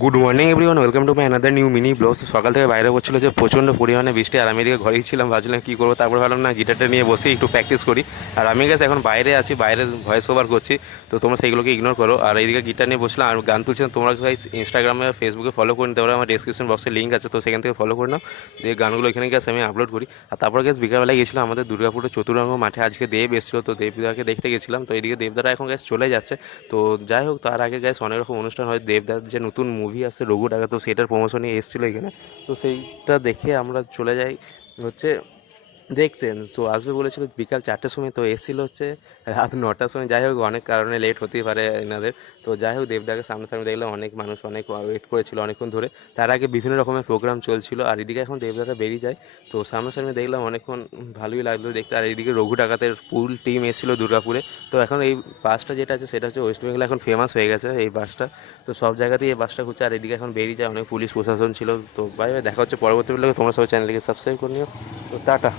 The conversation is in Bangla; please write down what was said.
Good morning everyone, welcome to my another new mini blog. সকাল থেকে বাইরে পড়ছিল যে প্রচণ্ড পরিমাণে বৃষ্টি, আর আমি এদিকে ঘরেই ছিলাম। ভাবছিলাম কী করবো, তারপর ভাবলাম না গিটারটা নিয়ে বসে একটু প্র্যাকটিস করি। আর আমি গেছে এখন বাইরে আছি, বাইরে ভয়েস ওভার করছি, তো তোমরা সেইগুলোকে ইগনোর করো। আর এইদিকে গিটার নিয়ে বসলাম আর গান তুলছিলাম। তোমরা গাইস ইনস্টাগ্রামে ফেসবুকে ফলো করে নিতে পারো, আমার ডিসক্রিপশন বক্সে লিঙ্ক আছে, তো সেখান থেকে ফলো করে নাও। দিয়ে গানগুলো এখানে গেছে আমি আপলোড করি। আর তারপর গেছে বিকালবেলায় গেছিলাম আমাদের দুর্গাপুরের চতুরঙ্গ মাঠে, আজকে দেব এসেছিলো, তো দেবদাকে দেখতে গেছিলাম। তো এইদিকে দেবদারা এখন গ্যাস চলে যাচ্ছে। তো যাই হোক, তার আগে গ্যাস অনেক রকম অনুষ্ঠান হয়। দেবদার যে নতুন মুভি আসছে রঘু ডাকা, তো সেটার প্রমোশনে এসেছিলো এখানে। তো সেইটা দেখে আমরা চলে যাই হচ্ছে দেখতে। তো আসবে বলেছিল বিকাল 4টের সময়, তো এসেছিল হচ্ছে রাত 9টার সময়। যাই হোক, অনেক কারণে লেট হতেই পারে এনাদের। তো যাই হোক, দেবদাকে সামনাসামনি দেখলাম, অনেক মানুষ অনেক ওয়েট করেছিল অনেকক্ষণ ধরে। তার আগে বিভিন্ন রকমের প্রোগ্রাম চলছিল, আর এদিকে এখন দেবদাটা বেরিয়ে যায়। তো সামনাসামনি দেখলাম অনেকক্ষণ, ভালোই লাগলো দেখতে। আর এইদিকে রঘু ডাকাতের ফুল টিম এসেছিলো দুর্গাপুরে। তো এখন এই বাসটা যেটা আছে সেটা হচ্ছে ওয়েস্ট বেঙ্গলে এখন ফেমাস হয়ে গেছে এই বাসটা। তো সব জায়গাতেই এই বাসটা ঘুরছে, আর এদিকে এখন বেরিয়ে যায়, অনেক পুলিশ প্রশাসন ছিল। তো ভাই দেখা হচ্ছে পরবর্তী ভিডিওতে। তোমরা সবাই চ্যানেলকে সাবস্ক্রাইব করে নিও। তো টাটা।